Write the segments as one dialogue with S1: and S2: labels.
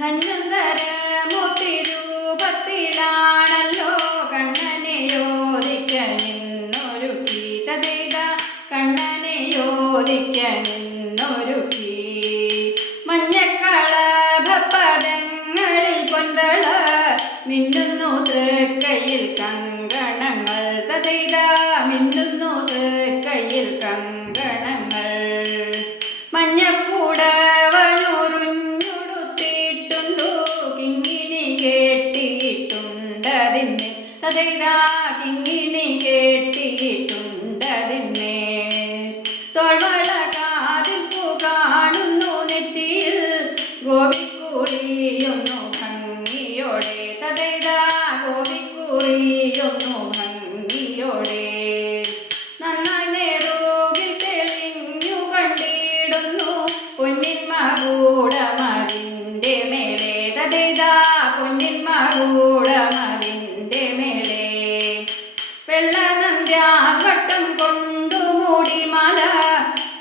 S1: ധന്വന്തരമൂർത്തി കേട്ടിട്ടുണ്ടതിന് കിങ്ങിണി കേട്ടിട്ടുണ്ടതിന് തോൾവള കാതിൽ കാണുന്നു നെറ്റിയിൽ. ഗോപിക്കുറിയൊന്നു ഭംഗിയോടെ. തതൈതാ ഗോപിക്കുറിയൊന്നു ഭംഗിയോടെ. നന്നായി നേരോകിൽ തെളിഞ്ഞു കണ്ടിടുന്നു. പൊന്നിൻ മകൂടമതിന്റെ മേലെ. തതേതാ പൊന്നിൻ മേലെ വെള്ളനന്ദ്യാവട്ടം കൊണ്ടു മൂടി മല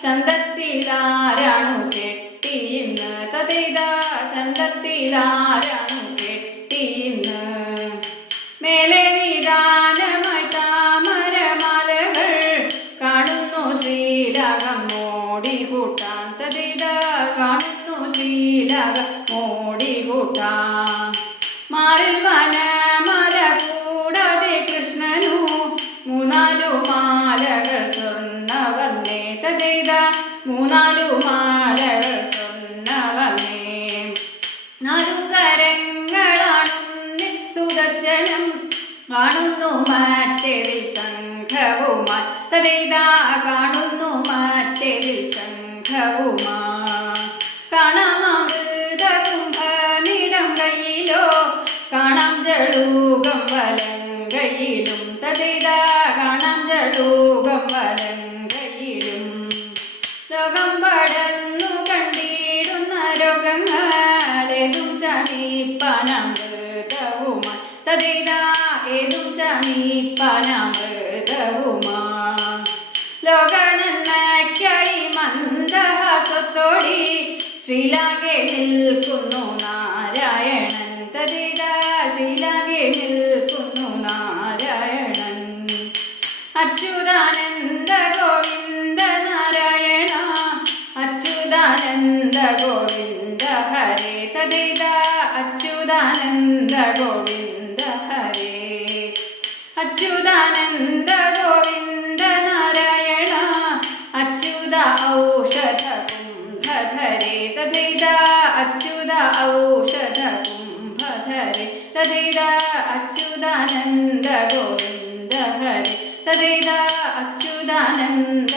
S1: ചന്തത്തിലാരാണു കെട്ടിയിന്ന്? തതേതാ ചന്തത്തിലാരാണു കെട്ടിയിന്ന്? മേലെ വിധാനമായി താമരമാലകൾ കാണുന്നു ശ്രീലകം മോടി കൂട്ടാൻ. തതിത കാണുന്നു ശ്രീലകം മോടി കൂട്ടാൻ. സുദർശനം കാണുന്നു മറ്റേതിൽ ശംഖവുമാ തതൈതാ കാണുന്നു മറ്റേതിൽ ശംഖവുമാ അമൃത കുംഭനിടം കയ്യിലോ. കാണാം ജളൂകം വലങ്കയിലും തതൈതാ കാണാം ജളൂകം തതേതാ സമീപനമൃതവുമാ ലോകനന്മയ്ക്കായി മന്ദഹാസത്തോടി ശ്രീലാകെ നിൽക്കുന്നു നാരായണൻ. തതേതാ ശ്രീലാകെ നിൽക്കുന്നു നാരായണൻ. അച്യുതാനന്ദ ഗോവിന്ദ നാരായണ. അച്യുതാനന്ദ ഗോവിന്ദ ഹരേ. തദേത അച്യുതാനന്ദ ഗോവിന്ദ അച്യുതാനന്ദ ഗോവിന്ദ നാരായണ അച്യുത ഔഷധ കുംഭധരേ തഥൈത അച്യുത ഔഷധ കുംഭധരേ തഥൈത അച്യുതാനന്ദ ഗോവിന്ദ ഹരേ തഥൈത അച്യുതാനന്ദ